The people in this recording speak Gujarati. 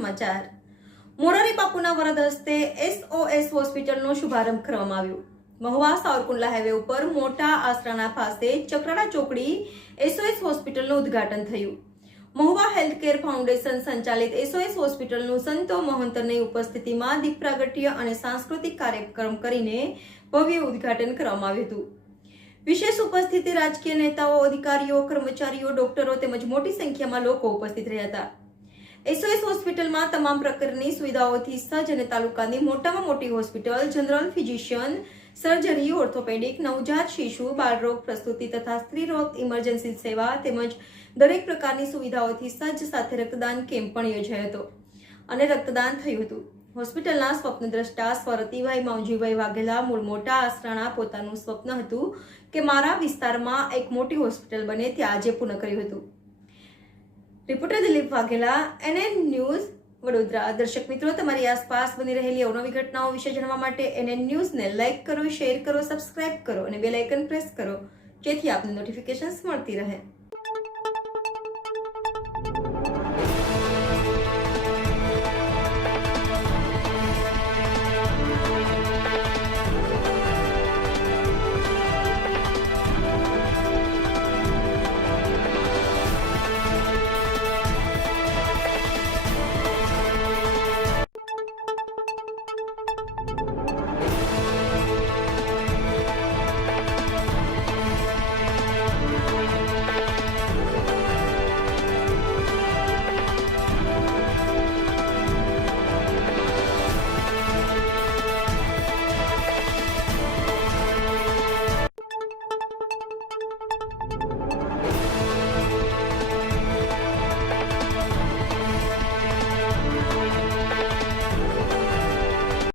સમાચાર મોરારી બાપુના વરદ હસ્તે SOS હોસ્પિટલનો શુભારંભ કરવામાં આવ્યો। મહુવા સાવરકુંડલા હાઈવે ઉપર મોટા આસરાના પાસે ચક્રાડા ચોકડી SOS હોસ્પિટલનું ઉદ્ઘાટન થયું। મહુવા હેલ્થકેર ફાઉન્ડેશન સંચાલિત SOS હોસ્પિટલનું સંતો મહંતની ઉપસ્થિતિમાં દીપ પ્રાગટ્ય અને સાંસ્કૃતિક કાર્યક્રમ કરીને ભવ્ય ઉદ્ઘાટન કરવામાં આવ્યું હતું। વિશેષ ઉપસ્થિતિ રાજકીય નેતાઓ, અધિકારીઓ, કર્મચારીઓ, ડોક્ટરો તેમજ મોટી સંખ્યામાં લોકો ઉપસ્થિત રહ્યા હતા। SOS હોસ્પિટલમાં તમામ પ્રકારની સુવિધાઓથી સજ્જ અને તાલુકાની મોટામાં મોટી hospital, general physician, surgery, orthopaedic, નવજાત શિશુ, બાળરોગ પ્રસૂતિ તથા સ્ત્રીરોગ ઇમરજન્સી સેવા તેમજ દરેક પ્રકારની સુવિધાઓથી સજ્જ સાથે રક્તદાન કેમ્પ પણ યોજાયો હતો અને રક્તદાન થયું હતું। હોસ્પિટલના સ્વપ્નદ્રષ્ટા સ્વરતીભાઈ માવજીભાઈ વાઘેલા મૂળ મોટા આસરાના પોતાનું સ્વપ્ન હતું કે મારા વિસ્તારમાં એક મોટી હોસ્પિટલ બને, તે આજે પૂર્ણ કર્યું હતું। Reporter Dilip Vaghela, NN news, Vadodara. દર્શક મિત્રો, તમારી આસપાસ બની રહેલી અવનવી ઘટનાઓ વિશે જાણવા માટે NN ન્યૂઝને લાઇક કરો, શેર કરો, સબસ્ક્રાઇબ કરો અને બેલ આઇકન પ્રેસ કરો, જેથી આપને નોટિફિકેશન્સ મળતી રહે।